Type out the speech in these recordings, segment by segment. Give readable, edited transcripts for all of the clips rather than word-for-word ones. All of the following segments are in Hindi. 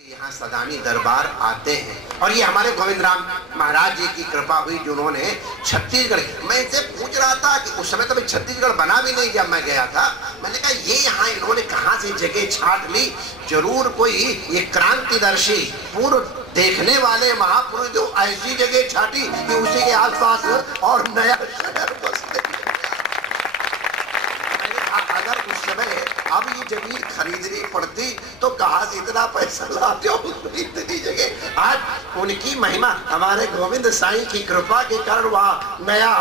यहाँ सदानी दरबार आते हैं और ये हमारे गोविंद राम महाराज जी की कृपा हुई जिन्होंने छत्तीसगढ़। मैं इनसे पूछ रहा था कि उस समय तो मैं छत्तीसगढ़ बना भी नहीं जब मैं गया था। मैंने कहा ये यहाँ इन्होंने कहाँ से जगह छाट ली, जरूर कोई ये क्रांतिदर्शी पूर्व देखने वाले महापुरुष जो ऐसी जगह छाटी कि उसी के आसपास और नया शहर बसने। अगर उस समय अब ये जमीन खरीदनी पड़ती तो कहाँ से इतना पैसा लाते हो इतनी जगह। आज उनकी महिमा हमारे गोविंद साईं की कृपा के कारण वहाँ नया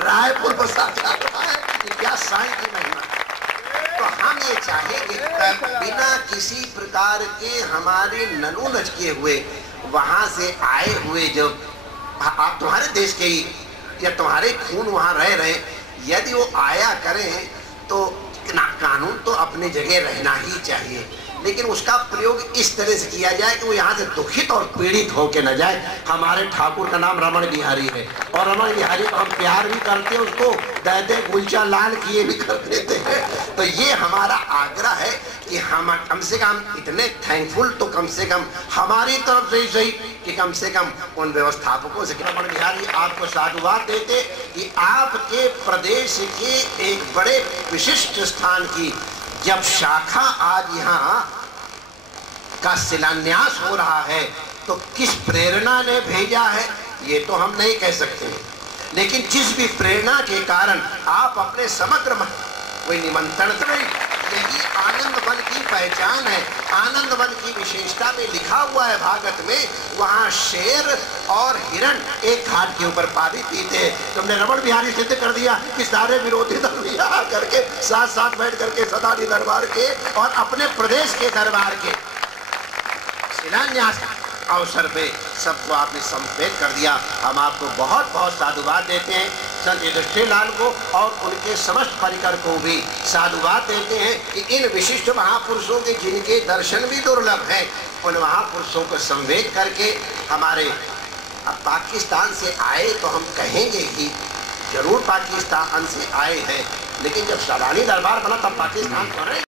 रायपुर बसा जा रहा है। क्या साईं की महिमा। तो हम ये चाहेंगे बिना किसी प्रकार के हमारे ननू नचके हुए वहां से आए हुए जो आप तुम्हारे देश के ही या तुम्हारे खून वहां रह रहे, यदि वो आया करें तो कानून तो अपनी जगह रहना ही चाहिए, लेकिन उसका प्रयोग इस तरह से किया जाए कि वो यहाँ से दुखित और पीड़ित होके न जाए। हमारे ठाकुर का नाम रमण बिहारी है और रमण बिहारी को हम प्यार भी करते हैं, उसको दहते गुलचा लाल किए भी कर देते हैं। तो ये हमारा आग्रह है कि हम कम से कम इतने थैंकफुल तो कम से कम हमारी तरफ से ही सही कि कम से कम उन व्यवस्थापकों से रमण बिहारी आपको साधुवाद देते कि आपके प्रदेश के एक बड़े विशिष्ट स्थान की जब शाखा आज यहाँ का शिलान्यास हो रहा है तो किस प्रेरणा ने भेजा है ये तो हम नहीं कह सकते, लेकिन जिस भी प्रेरणा के कारण आप अपने समग्र कोई निमंत्रण नहीं, यही आनंद वन की पहचान है। आनंद वन की विशेषता में लिखा हुआ है भागवत में, वहाँ शेर और हिरण एक घाट के ऊपर पानी पीते। तुमने रमण बिहारी सिद्ध कर दिया कि सारे विरोधी दल यहाँ करके साथ साथ बैठ करके सदानी दरबार के और अपने प्रदेश के दरबार के शिलान्यास अवसर पे सबको आपने संपेत कर दिया। हम आपको बहुत बहुत साधुवाद देते हैं, संत युधिष्ठिर को और उनके समस्त परिकर को भी साधुवाद देते हैं कि इन विशिष्ट महापुरुषों के जिनके दर्शन भी दुर्लभ हैं, उन महापुरुषों को संवेद करके हमारे अब पाकिस्तान से आए तो हम कहेंगे कि जरूर पाकिस्तान से आए हैं, लेकिन जब सदानी दरबार बना तब पाकिस्तान तो रहे।